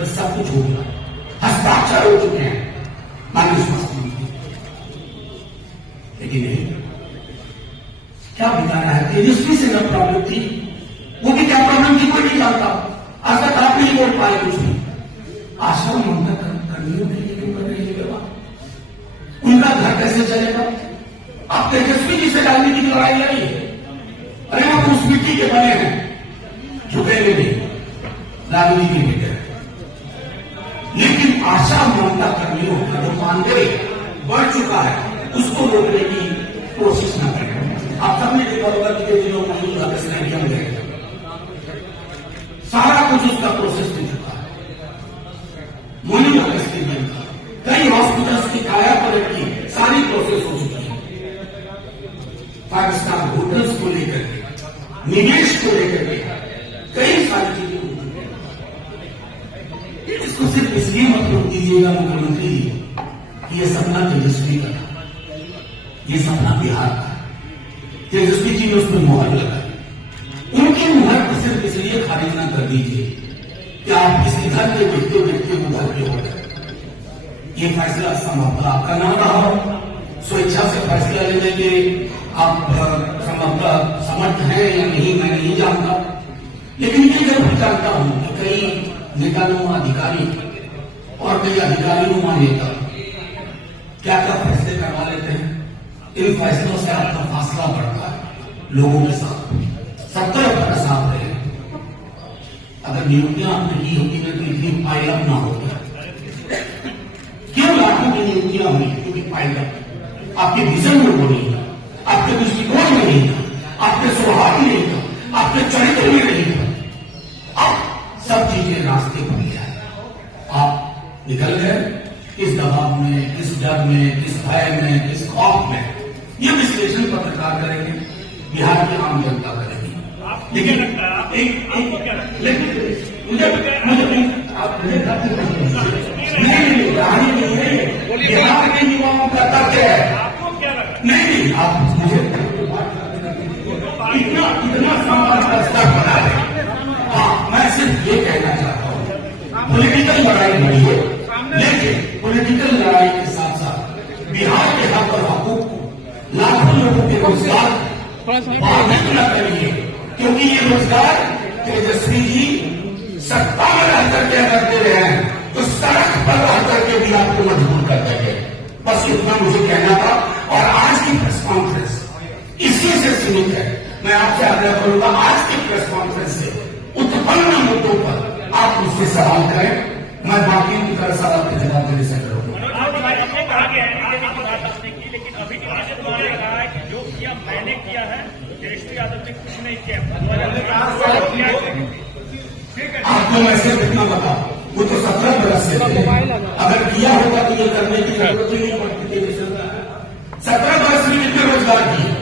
पर सब कुछ हो गया, हस्ताक्षर हो चुके हैं माननीय स्वास्थ्य मंत्री। लेकिन नहीं, क्या बताना है, तेजस्वी से न प्रॉब्लम थी, वो भी क्या प्रॉब्लम थी कोई नहीं जानता। आज तक आप नहीं बोल पाए कुछ भी। आशा ममता कर्मियों के लिए क्यों कर रही है व्यवहार? उनका घर कैसे चलेगा? आप तेजस्वी जी से राजनीति की लड़ाई लड़ी है। अरे हम उस मिट्टी के बने हैं, झुकेंगे नहीं, राजनीति में गए। लेकिन आशा ममता कर्मियों का जो मानदेय बढ़ चुका है, उसको रोकने की कोशिश न करें। आप सबने देखा होगा कि जो मौजूदा स्टेडियम गए, सारा कुछ उसका प्रोसेस हो चुका है। मौजूदा स्टेडियम का कई हॉस्पिटल्स की काया पलट की सारी प्रोसेस हो चुकी है। 5 स्टार होटल्स को लेकर के, निवेश को लेकर के कई सारी चीजें हो चुकी है। इसको सिर्फ इसलिए मत रोक दीजिएगा मुख्यमंत्री जी, ये सपना तेजस्वी का था, ये सपना बिहार का है। तेजस्वी जी ने उसमें मुहर लगाई, उनकी मुहर को सिर्फ इसलिए खारिज ना कर दीजिए कि आप किसी घर के व्यक्ति उधर के हो गए। ये फैसला संभवतः आपका ना रहा हो, स्वेच्छा से फैसला लेने के आप संभवतः समर्थ हैं या नहीं, मैं नहीं जानता। लेकिन ये जरूर जानता हूं कि कई नेतानुमा अधिकारी और कई अधिकारीनुमा नेता क्या क्या फैसले करवा लेते हैं। इन फैसलों से आपका फासला बढ़ता है लोगों के साथ। 70 बरस आप रहे, अगर नियुक्तियां आपने की होती है तो इतनी पायलअप ना होती। क्यों लाखों की नियुक्तियां हुई? क्योंकि पायलअप आपके विजन में वो नहीं था, आपके दृष्टिकोण में नहीं था, आपके स्वभाव में नहीं था, आपके चरित्र में नहीं था। अब सब चीजें रास्ते पर लिया है, आप निकल गए। किस दबाव में, किस डर में, किस भय में, किस खौफ में, ये विश्लेषण पत्रकार करेंगे, बिहार की आम जनता करेगी। लेकिन बिहार के युवाओं का तथ्य है। नहीं, आप मुझे इतना सम्मान का स्तर बना दें। हाँ, मैं सिर्फ ये कहना चाहता हूँ, पॉलिटिकल लड़ाई लड़ी है, लेकिन पॉलिटिकल लड़ाई के साथ साथ बिहार के हक और हकूक को, लाखों लोगों के रोजगार बाधित न करिए, क्योंकि ये रोजगार तेजस्वी जी सत्ता में रह करके अगर दे रहे हैं तो सड़क पर रह करके भी आपको मजबूर कर देंगे। बस इतना मुझे कहना था। और आज की प्रेस कॉन्फ्रेंस इसी से सीमित है। मैं आपसे आग्रह करूंगा, आज की प्रेस कॉन्फ्रेंस से उत्पन्न मुद्दों पर आप मुझसे सवाल करें, मैं बाकी की तरह सवाल के जवाब देने से करूंगा। लेकिन अभी कहा है कि जो किया मैंने किया है, तेजस्वी यादव ने कुछ नहीं किया। आपको मैं सिर्फ इतना बता, वो तो 17 बरस से थे, अगर किया होगा तो ये करने की जरूरत ही नहीं पड़ती थी। 17 बरस में कितने रोजगार किए,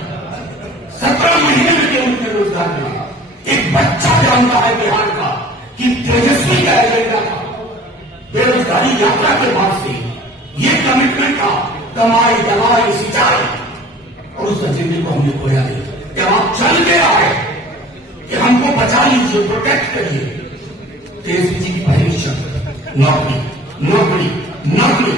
17 महीने में कितने रोजगार किए। एक बच्चा जानता है बिहार का कि तेजस्वी का एजेंडा था बेरोजगारी यात्रा के बाद से ये कमिटमेंट था, कमाई दवाई सिंचाई, और उस एजेंडे को हमने खोया नहीं। जब आप चल के आए कि हमको बचा लीजिए, प्रोटेक्ट करिए, तेजस्वी जी की पहली शब्द नौकरी नौकरी नौकरी,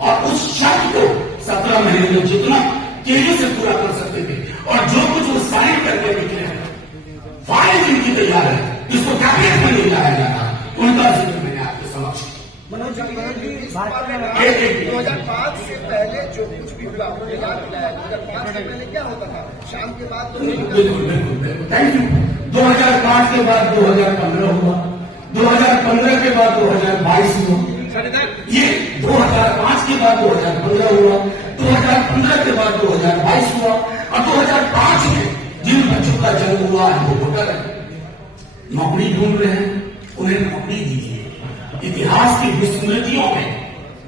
और उस शब्द को 17 महीने में जितना तेजी से पूरा कर सकते थे, और जो कुछ वो साइन करके निकले हैं, फाइल जिनकी तैयार है, इसको कैबिनेट में नहीं लाया जाता, उनका जिक्र मैंने आपके समक्ष। मनोज जी 2005 से पहले जो कुछ भी हुआ, आपने याद दिलाया, 2005 से पहले क्या होता था? शाम के बाद तो बिल्कुल थैंक यू। 2005 के बाद 2015 हुआ, 2015 के बाद 2022 हुआ, ये 2005 के बाद 2015 हुआ, 2015 के बाद 2022 हुआ, और 2005 में जिन बच्चों का जन्म हुआ है वो वोटर है, नौकरी ढूंढ रहे हैं, उन्हें नौकरी दीजिए। इतिहास की विस्मृतियों में,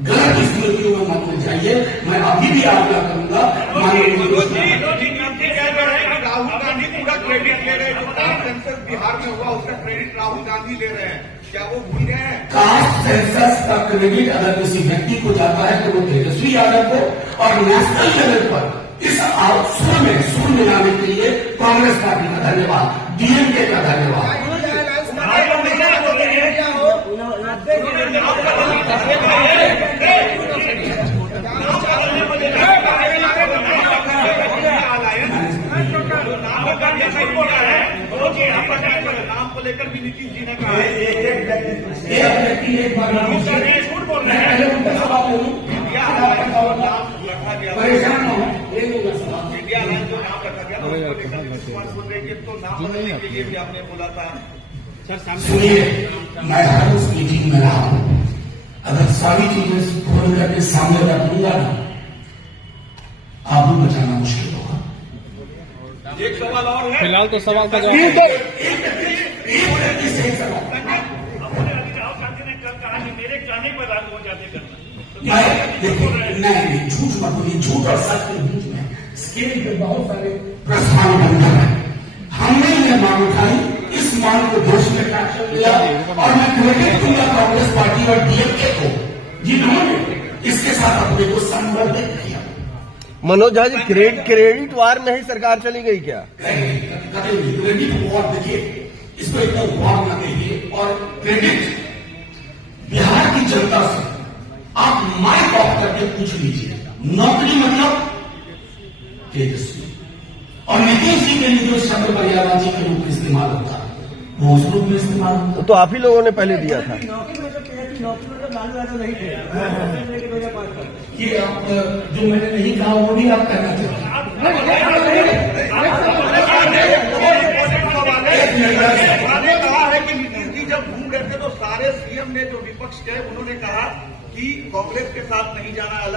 गलत स्मृतियों में मत मिल जाइए। मैं अभी भी आग्रह करूंगा, राहुल गांधी पूरा क्रेडिट ले रहे हैं, जो कास्ट सेंसस बिहार में हुआ उसका क्रेडिट राहुल गांधी ले रहे हैं, क्या वो भूल गए हैं? कास्ट सेंसस का क्रेडिट अगर किसी व्यक्ति को जाता है तो वो तेजस्वी यादव को, और नेशनल लेवल पर इस सुर में सुर मिलाने के लिए कांग्रेस पार्टी का धन्यवाद, डीएमके का धन्यवाद। नीतीश जी ने कहा है एक व्यक्ति एक बार उसका नहीं, झूठ बोल रहे हैं। पहले उनका सवाल ले लूं। इंडिया अलायंस जो नाम रखा गया परेशान न हो, ले लूंगा सवाल। इंडिया अलायंस जो नाम रखा गया उसको लेकर नीतीश कुमार बोल रहे हैं कि तो नाम बदलने के लिए भी आपने बोला था। सुनिए, मैं हर उस मीटिंग में रहा हूं, अगर सारी चीजें खोल करके सामने रख दूंगा ना, आपको बचाना मुश्किल होगा। एक सवाल और है, फिलहाल तो सवाल का जवाब एक व्यक्ति सही सवाल। राहुल गांधी ने कल कहा कि मेरे कहने पर लागू हो जाते करना। मैं देखिए, नहीं झूठ मत बोलिए, झूठ और सच के बीच में स्केल पे बहुत सारे प्रश्न बनता है। हमने ये मांग उठाई, इस मांग को देश में ट्रैक्शन मिला और मैं क्रेडिट दूंगा कांग्रेस पार्टी और डीएमके को, जिन्होंने इसके साथ अपने को संबंधित किया। मनोज झा जी, क्रेडिट वार में ही सरकार चली गई क्या? क्रेडिट वॉर, देखिए इसको एकदम वॉर न कहिए, और क्रेडिट बिहार की जनता से आप माइक ऑफ करके पूछ लीजिए, नौकरी मतलब तेजस्वी और नीतीश जी के लिए जो शब्द मर्यादा जी के रूप में इस्तेमाल होता है वो उस रूप में इस्तेमाल होता है। तो आप ही लोगों ने पहले दिया था। नौकरी में तो लालू यादव नहीं थे 2005 तक। कि आप जो मैंने नहीं कहा वो भी आप कहना चाहते हैं। उन्होंने कहा है कि नीतीश जी जब घूम रहे थे तो सारे सीएम ने जो विपक्ष के उन्होंने कहा कि कांग्रेस के साथ नहीं जाना।